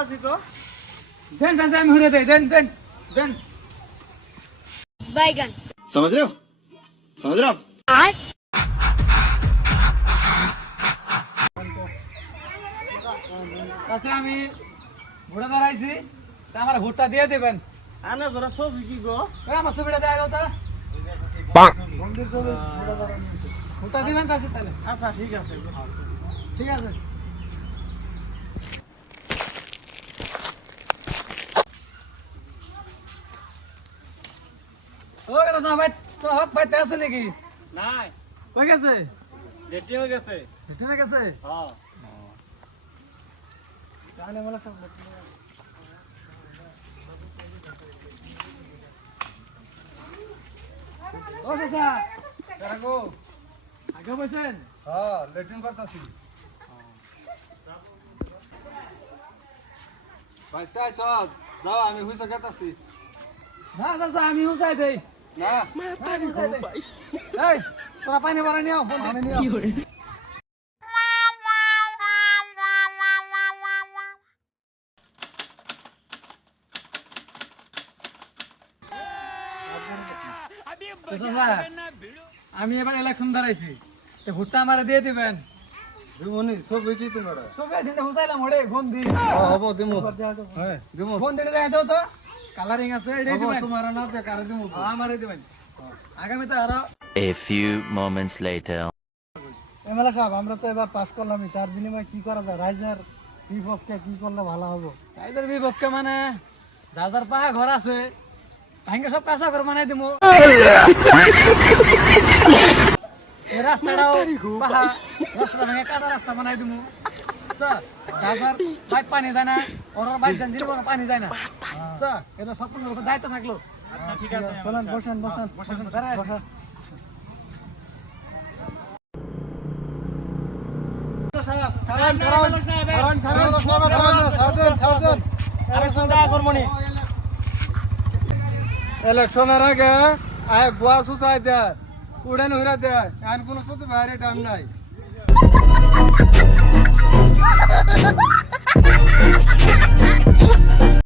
করতাছি তো দেন চাচা আমি ঘুরে দেই দেন দেন দেন बैगन समझ रहे हो आप आय চাচা আমি ঘুরে দাঁড়াইছি তা আমার ভোটটা দিয়ে দেবেন আনে ধরা ছবি কি গো আমার ছবিটা দেয় দাও তা মন্দির ছবি ভোটটা দিবেন চাচা তাহলে আচ্ছা ঠিক আছে ঠিক আছে ও দাদা ভাই তো হাত পাইতে আছে নাকি নাই কই গেছে রেডি হয়ে গেছে রিটার্নে গেছে হ্যাঁ তাহলে বলা সব ও চাচা রাখো আগে বসেন হ্যাঁ লেট্রিন করতেছি বাইস্তা সদ দাও আমি হুইসা গেতাছি না চাচা আমি হুসাই দেই না এই তোরা পানি ভরা নিও ফোন পানি নিও তো চাচা আমি এবার ইলেকশন দাঁড়াইছি তো ভোটটা আমারে দিয়ে দিবেন দিমুনি সব কি তোমরা সবে চিন্তা হুসাইলাম ওরে ফোন দি হবো দিমু হ্যাঁ দিমু ফোন দিলে দেয় দাও তো কালারিং আছে এটাই হবো দিবেন তোমার না দে কারে দিমু আমারে দিবেন আগামীতে আরো A few moments later. MLA সাহেব আমরা তো এবার পাস করলাম তার বিনিময়ে কি করা যায় রাইজার বিপক্ষে কি করলে ভালো হবে রাইজার বিপক্ষে মানে যার পাহা ঘর আছে ভাঙ্গে সব কাঁচা ঘর বানাই দিমু এই রাস্তাটাও পাহা রাস্তা ভাঙে কাঁচা রাস্তা বানাই দিমু যার বাইক পানি যায় না ওর বাইক যান জীবন পানি যায় না এটা সম্পূর্ণ দায়িত্ব থাকলো আচ্ছা ঠিক আছে বলেন বসেন বসেন বসেন দাঁড়ায় ইলেকশনের আগে আয় গোয়া সুসাই দে উড়ান হইরা দে আর কোনো শুধু বাইরে টাইম নাই